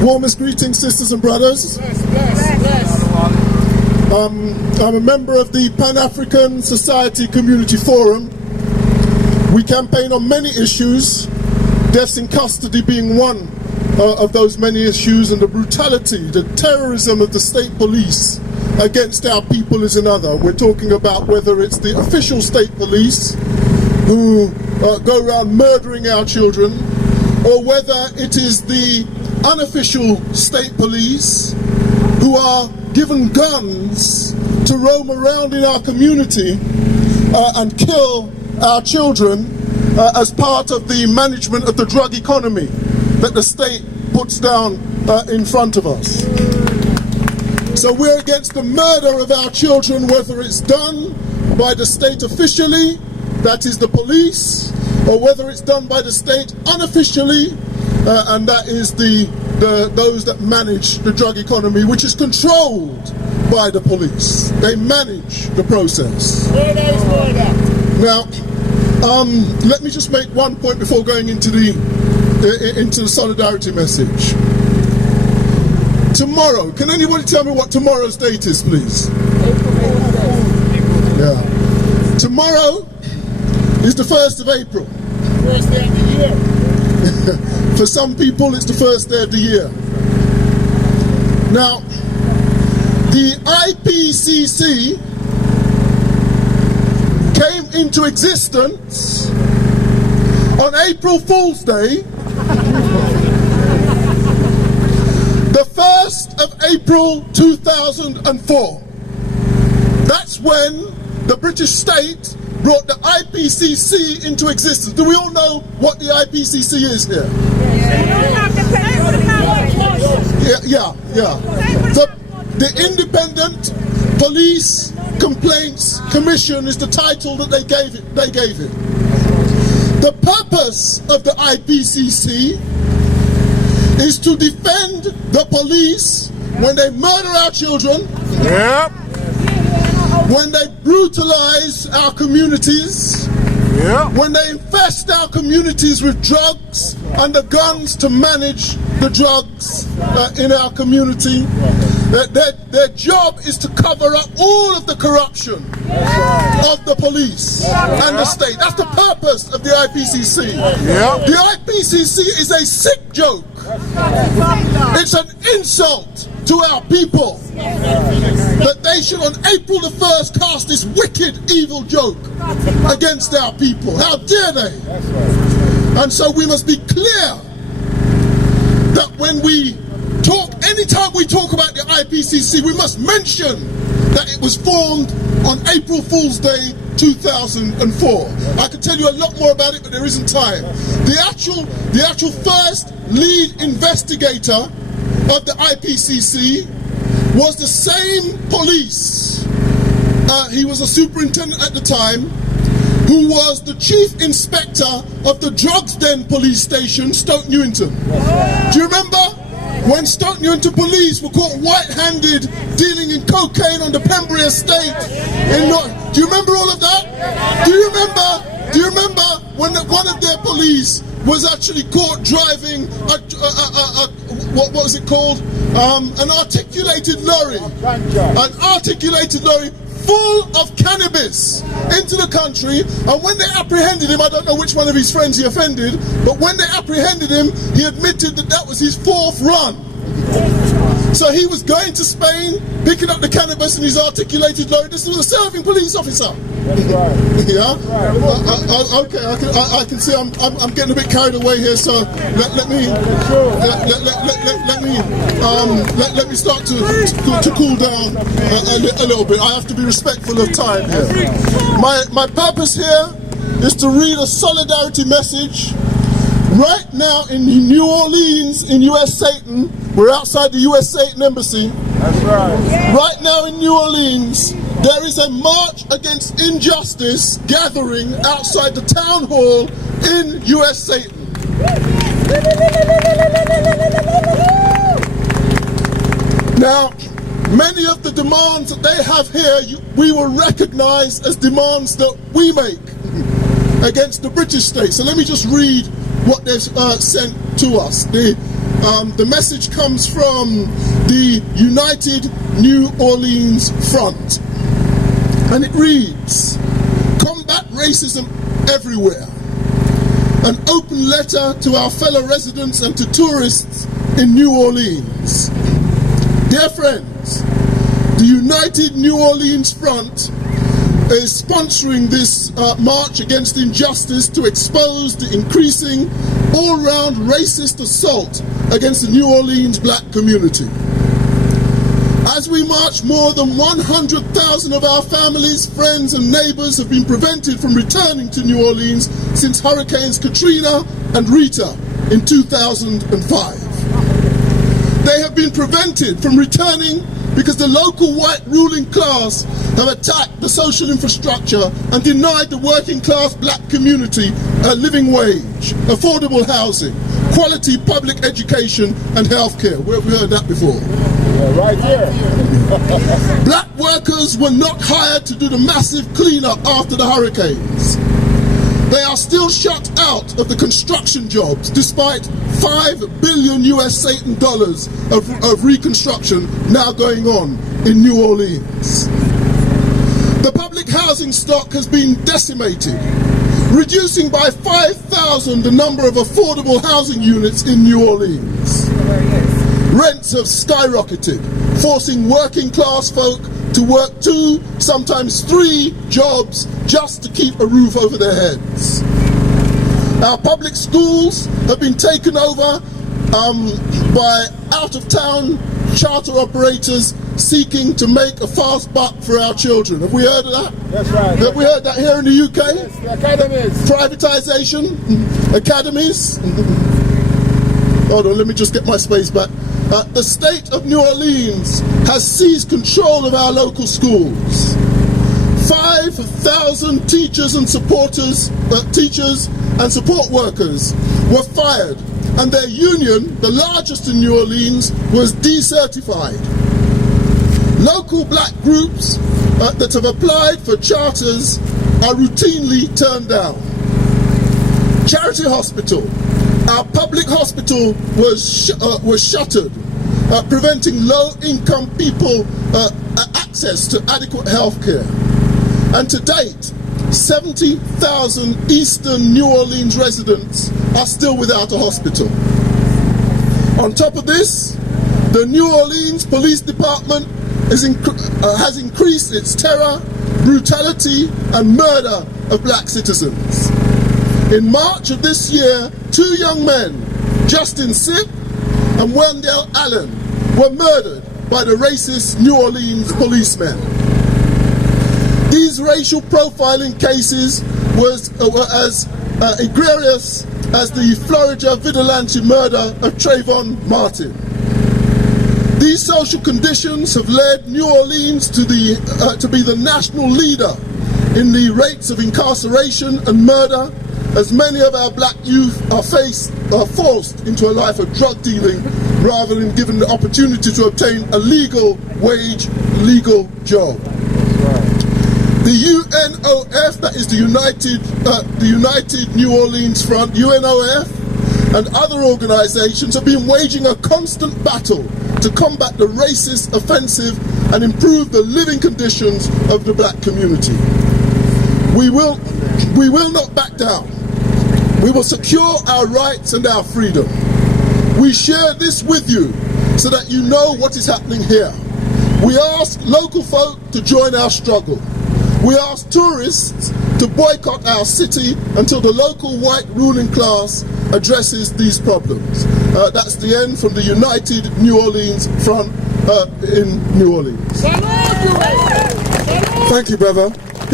Warmest greetings, sisters and brothers. I'm a member of the Pan-African Society Community Forum. We campaign on many issues, deaths in custody being one of those many issues, and the brutality, the terrorism of the state police against our people is another. We're talking about whether it's the official state police who go around murdering our children, or whether it is the unofficial state police who are given guns to roam around in our community and kill our children as part of the management of the drug economy that the state puts down in front of us. So we're against the murder of our children, whether it's done by the state officially, that is the police, or whether it's done by the state unofficially, and that is those that manage the drug economy, which is controlled by the police. They manage the process. Now, let me just make one point before going into the solidarity message. Tomorrow, can anybody tell me what tomorrow's date is, please? Yeah. Tomorrow is the 1st of April. First day of the year. For some people, it's the first day of the year. Now, the IPCC came into existence on April Fool's Day, the 1st of April 2004. That's when the British state brought the IPCC into existence. Do we all know what the IPCC is here? Yeah. The Independent Police Complaints Commission is the title that they gave it. The purpose of the IPCC is to defend the police when they murder our children. Yep. When they brutalize our communities, when they infest our communities with drugs and the guns to manage the drugs in our community, their job is to cover up all of the corruption of the police and the state. That's the purpose of the IPCC. The IPCC is a sick joke. It's an insult to our people that they should on April the 1st cast this wicked, evil joke against our people. How dare they? And so we must be clear that when we talk, anytime we talk about the IPCC, we must mention that it was formed on April Fool's Day 2004. I could tell you a lot more about it, but there isn't time. The actual first lead investigator of the IPCC was the same police. He was a superintendent at the time, who was the chief inspector of the drugs den police station, Stoke Newington. Do you remember when Stoke Newington police were caught white-handed dealing in cocaine on the Pembury estate? Do you remember all of that? Do you remember when one of their police was actually caught driving what was it called? An articulated lorry full of cannabis into the country, and when they apprehended him, I don't know which one of his friends he offended, but when they apprehended him, he admitted that that was his 4th run. So he was going to Spain, picking up the cannabis in his articulated lorry. This was a serving police officer. That's right. Yeah. Okay. I can see I'm getting a bit carried away here. So let me start to cool down a little bit. I have to be respectful of time here. My purpose here is to read a solidarity message. Right now in New Orleans, in US Satan, we're outside the US Satan Embassy. That's right. Right now in New Orleans, there is a march against injustice gathering outside the town hall in US Satan. Now, many of the demands that they have here, we will recognize as demands that we make against the British state. So let me just read what they've sent to us. The The message comes from the United New Orleans Front, and it reads, "Combat racism everywhere. An open letter to our fellow residents and to tourists in New Orleans. Dear friends, the United New Orleans Front is sponsoring this march against injustice to expose the increasing all-round racist assault against the New Orleans black community. As we march, more than 100,000 of our families, friends and neighbors have been prevented from returning to New Orleans since Hurricanes Katrina and Rita in 2005. They have been prevented from returning because the local white ruling class have attacked the social infrastructure and denied the working class black community a living wage, affordable housing, quality public education and healthcare." Where have we heard that before? Yeah, right there. Black workers were not hired to do the massive cleanup after the hurricanes. They are still shut out of the construction jobs despite $5 billion dollars of reconstruction now going on in New Orleans. The public housing stock has been decimated, reducing by 5,000 the number of affordable housing units in New Orleans. Rents have skyrocketed, forcing working class folk to work 2, sometimes 3 jobs just to keep a roof over their heads. Our public schools have been taken over by out-of-town charter operators seeking to make a fast buck for our children. Have we heard of that? That's right. Have we heard that here in the UK? Yes, the academies. Privatisation, academies. Hold on, let me just get my space back. The state of New Orleans has seized control of our local schools. 5,000 teachers and support workers were fired, and their union, the largest in New Orleans, was decertified. Local black groups that have applied for charters are routinely turned down. Charity Hospital, our public hospital, was shuttered, preventing low-income people access to adequate health care. And to date, 70,000 Eastern New Orleans residents are still without a hospital. On top of this, the New Orleans Police Department has increased its terror, brutality, and murder of black citizens. In March of this year, 2 young men, Justin Sipp and Wendell Allen, were murdered by the racist New Orleans policemen. These racial profiling cases were as egregious as the Florida vigilante murder of Trayvon Martin. These social conditions have led New Orleans to be the national leader in the rates of incarceration and murder, as many of our black youth are forced into a life of drug dealing rather than given the opportunity to obtain a legal wage, legal job. The UNOF, that is the United New Orleans Front, UNOF, and other organizations have been waging a constant battle to combat the racist offensive and improve the living conditions of the black community. We will not back down. We will secure our rights and our freedom. We share this with you so that you know what is happening here. We ask local folk to join our struggle. We ask tourists to boycott our city until the local white ruling class addresses these problems. That's the end from the United New Orleans Front in New Orleans. Salute! Thank you, brother.